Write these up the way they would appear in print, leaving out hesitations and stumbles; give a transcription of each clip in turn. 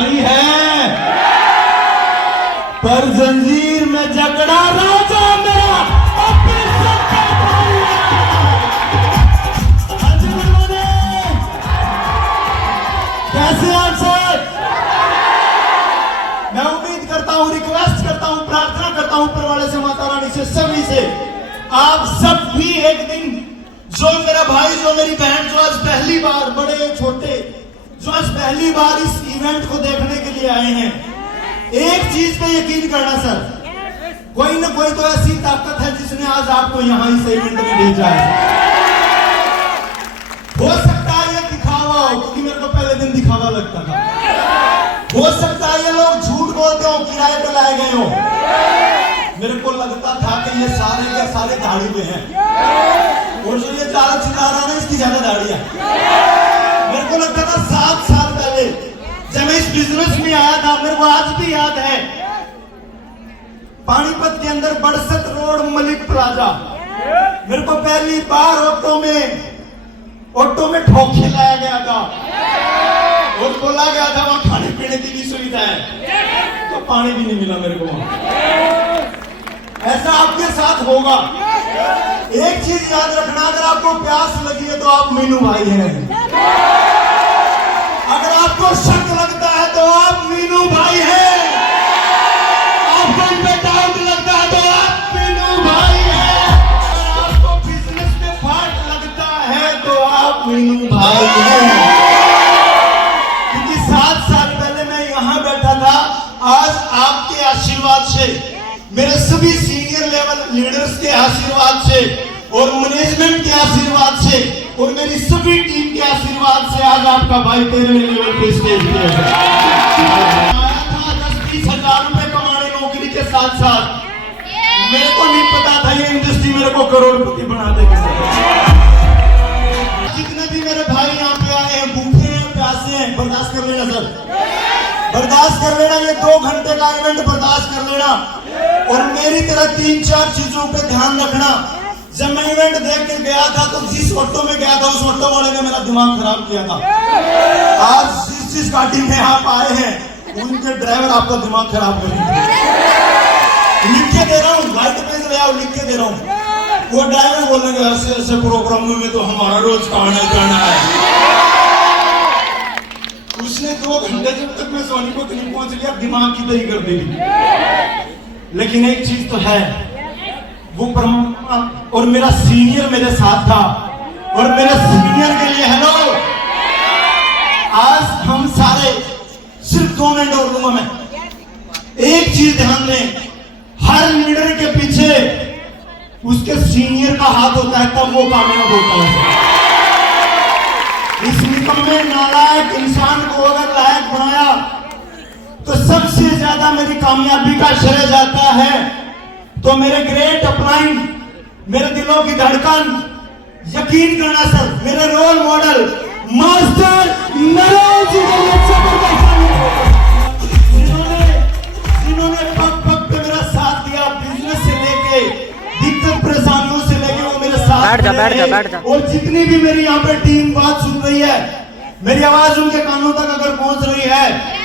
जारी है, पर जंजीर में जकड़ा राजा मेरा अपने सबका भाई है। कैसे आप सब? मैं उम्मीद करता हूं, रिक्वेस्ट करता हूं, प्रार्थना करता हूं ऊपर वाले से, माता रानी से, सभी से, आप सब भी एक दिन, जो मेरा भाई, जो मेरी बहन, जो आज पहली बार, बड़े छोटे, जो आज पहली बार इस इवेंट को देखने के लिए आए हैं, एक चीज पे यकीन करना सर, कोई ना कोई तो ऐसी ताकत है जिसने आज आपको यहां इस इवेंट में भेजा है। हो सकता है ये दिखावा हो, क्योंकि मेरे को पहले दिन दिखावा लगता था। हो सकता है ये लोग झूठ बोलते हो, किराए पे लाए गए हो। मेरे को लगता था कि ये सारे के सारे दाढ़ी पे हैं, और जो ये चारा चिल्ला रहा है इसकी ज्यादा दाढ़ी है। मेरे को लगता था 7 साल पहले जब मैं इस बिजनेस में आया था, मेरे को आज भी याद है, पानीपत के अंदर बड़सत रोड मलिक प्लाजा, मेरे को पहली बार ऑटो में ठोके लाया गया था और बोला गया था वहां खाने पीने की भी सुविधा है, तो पानी भी नहीं मिला मेरे को वहां। ऐसा आपके साथ होगा। एक चीज याद रखना, अगर आपको प्यास लगी है तो आप मीनू भाई हैं, अगर आपको शक लगता है तो आप मीनू भाई हैं, आपको इन पे डाउट लगता है तो आप मीनू भाई हैं, अगर आपको बिजनेस में फाट लगता है तो आप मीनू भाई हैं। क्योंकि 7 साल पहले मैं यहां बैठा था, आज आपके आशीर्वाद से, मेरे सभी सीनियर लेवल लीडर्स के आशीर्वाद से और मैनेजमेंट के आशीर्वाद से और मेरी सभी टीम के आशीर्वाद से आज आपका भाई 13वें लेवल पे स्टेज पे आया था। 10-20 हजार रुपए कमाने नौकरी के साथ साथ, मेरे को नहीं पता था ये इंडस्ट्री मेरे को करोड़पति बना देगी। जितने भी मेरे भाई यहाँ पे आए हैं, भूखे हैं, प्यासे हैं, बर्दाश्त कर लेना सर, बर्दाश्त कर लेना, ये 2 घंटे का इवेंट बर्दाश्त कर लेना। और मेरी तरह 3-4 चीजों पे ध्यान रखना। जब मैं इवेंट देख के गया था तो जिस ऑटो में गया था उस ऑटो वाले ने मेरा दिमाग खराब किया था। आज जिस गाड़ी में आप आए हैं उनके ड्राइवर आपका दिमाग खराब कर देंगे। लिख के दे रहा हूँ, लाइट पेज ले आओ, लिख के दे रहा हूँ। वो ड्राइवर बोलेंगे ऐसे ऐसे प्रोग्राम में तो हमारा रोज आना जाना है। उसने 2 घंटे जब तक मैं सोनीपत नहीं पहुंच गया, दिमाग की तरी कर दी। लेकिन एक चीज तो है, वो परमात्मा और मेरा सीनियर मेरे साथ था, और मेरे सीनियर के लिए हेलो, आज हम सारे सिर्फ 2 मिनट और लूंगा मैं। एक चीज ध्यान दें, हर लीडर के पीछे उसके सीनियर का हाथ होता है, तब वो कामयाब होता है। इस निकम्मे नालायक इंसान को अगर लायक बनाया तो सबसे ज्यादा मेरी कामयाबी का श्रेय जाता है तो मेरे ग्रेट अपलाइन, मेरे दिलों की धड़कन, यकीन करना सर, मेरे रोल मॉडल मास्टर नरेश जी, जिन्होंने पग पग पे मेरा साथ दिया, बिजनेस से लेके दिक्कत परेशानियों से लेके वो मेरे साथ बैठ जा। और जितनी भी मेरी यहाँ पे टीम बात सुन रही है, मेरी आवाज उनके कानों तक अगर पहुंच रही है,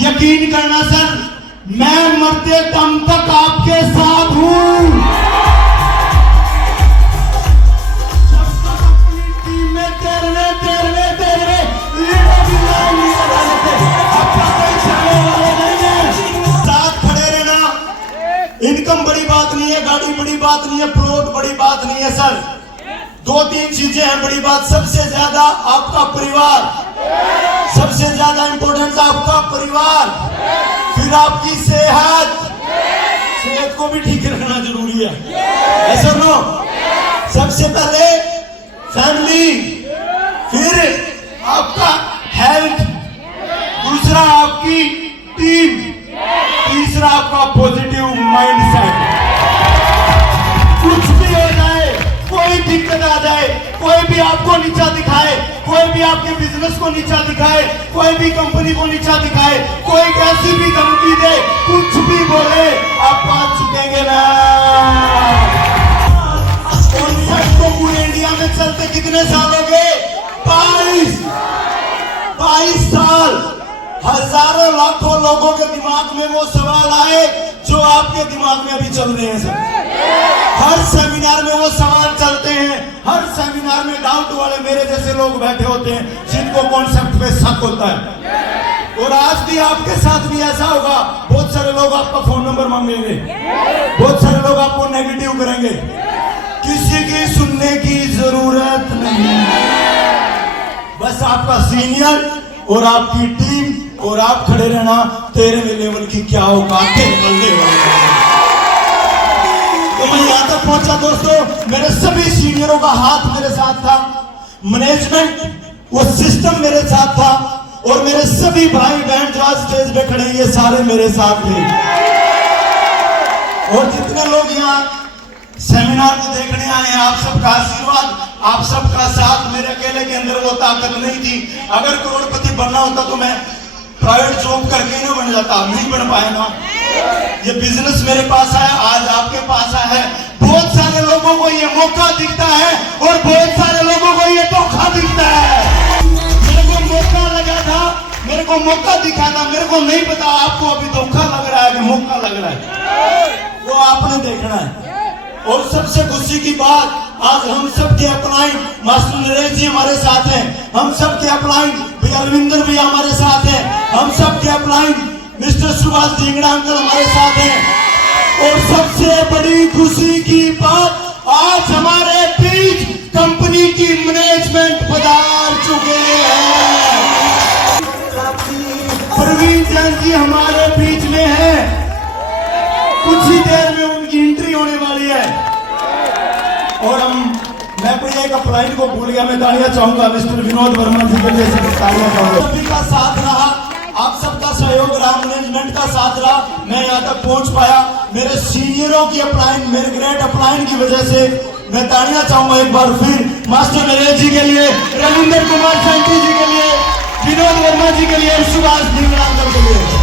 यकीन करना सर, मैं मरते दम तक आपके साथ हूं। जब तक अपनी टीम में तेरे लीडर भी नहीं रहते, आपका कोई चलने वाले नहीं है। साथ खड़े रहना। इनकम बड़ी बात नहीं है, गाड़ी बड़ी बात नहीं है, प्लॉट बड़ी बात नहीं है सर, 2-3 चीजें हैं बड़ी बात। सबसे ज्यादा आपका परिवार, सबसे ज्यादा इंपॉर्टेंस आपका परिवार, फिर आपकी सेहत को भी ठीक रखना जरूरी है, ऐसा नो। सबसे पहले फैमिली, फिर आपका हेल्थ, दूसरा आपकी टीम, तीसरा आपका पॉजिटिव माइंडसेट। कुछ भी हो जाए, कोई दिक्कत आ जाए, कोई भी आपको नीचा दिखाए, कोई भी आपके बिजनेस को नीचा दिखाए, कोई भी कंपनी को नीचा दिखाए, कोई कैसी भी धमकी दे, कुछ भी बोले, आप बात चुकेंगे ना। कॉन्सेप्ट को पूरे इंडिया में चलते कितने साल हो गए? 22 साल। हजारों लाखों लोगों के दिमाग में वो सवाल आए जो आपके दिमाग में अभी चल रहे हैं सर। हर सेमिनार में वो सवाल चलते हैं, हर सेमिनार में डाउट वाले मेरे जैसे लोग बैठे होते हैं जिनको कॉन्सेप्ट पे शक होता है। और आज भी आपके साथ भी ऐसा होगा, बहुत सारे लोग आपका फोन नंबर मांगेंगे, बहुत सारे लोग आपको नेगेटिव करेंगे। किसी की सुनने की जरूरत नहीं, बस आपका सीनियर और आपकी टीम और आप खड़े रहना। 13वें लेवल की क्या औकात है बंदे वाले। तो मैं यहां तक पहुंचा दोस्तों, मेरे सभी सीनियरों का हाथ मेरे साथ था, मैनेजमेंट वो सिस्टम मेरे साथ था, और मेरे सभी भाई बहन जो आज स्टेज पे खड़े हैं ये सारे मेरे साथ थे। और जितने लोग यहाँ सेमिनार को देखने आए हैं, आप सबका आशीर्वाद, आप सबका साथ, मेरे अकेले के अंदर वो ताकत नहीं थी। अगर करोड़पति बनना होता तो मैं प्राइवेट जॉब करके ना बन जाता, नहीं बन पाया ना। ये बिजनेस मेरे पास आया, आज आपके पास आया है। बहुत सारे लोगों को ये मौका दिखता है और बहुत सारे लोगों को ये धोखा दिखता है। मेरे को मौका लगा था, मेरे को मौका दिखा था, मेरे को नहीं पता आपको अभी धोखा लग रहा है कि मौका लग रहा है, वो आपने देखना है। और सबसे खुशी की बात, आज हम सब के अपलाइन मास्टर नरेश जी हमारे साथ हैं, हम सब के अपलाइन भैया रविंदर भैया हमारे साथ हैं, हम सब के upline mister Subhash Dhingra uncle हमारे साथ हैं। और सबसे बड़ी खुशी की बात, आज हमारे बीच कंपनी की मैनेजमेंट पधार चुके हैं। प्रवीण जैन जी हमारे बीच में है, कुछ ही देर में उनकी एंट्री होने वाली है। और मैं कोई एक अपलाइन को भूल गया, मैं तालियां चाहूंगा मिस्टर विनोद वर्मा जी के लिए, तालियां चाहूंगा। सभी का साथ रहा, आप सबका सहयोग रहा, मैनेजमेंट का साथ रहा, मैं यहाँ तक पहुंच पाया। मेरे सीनियरों की अपलाइन, मेरे ग्रेट अपलाइन की वजह से मैं तालियां चाहूंगा एक बार फिर मास्टर नरेश जी के लिए, रविंदर कुमार सेंटी जी के लिए, विनोद वर्मा जी के लिए, सुभाष ढींगड़ा अंकल के लिए।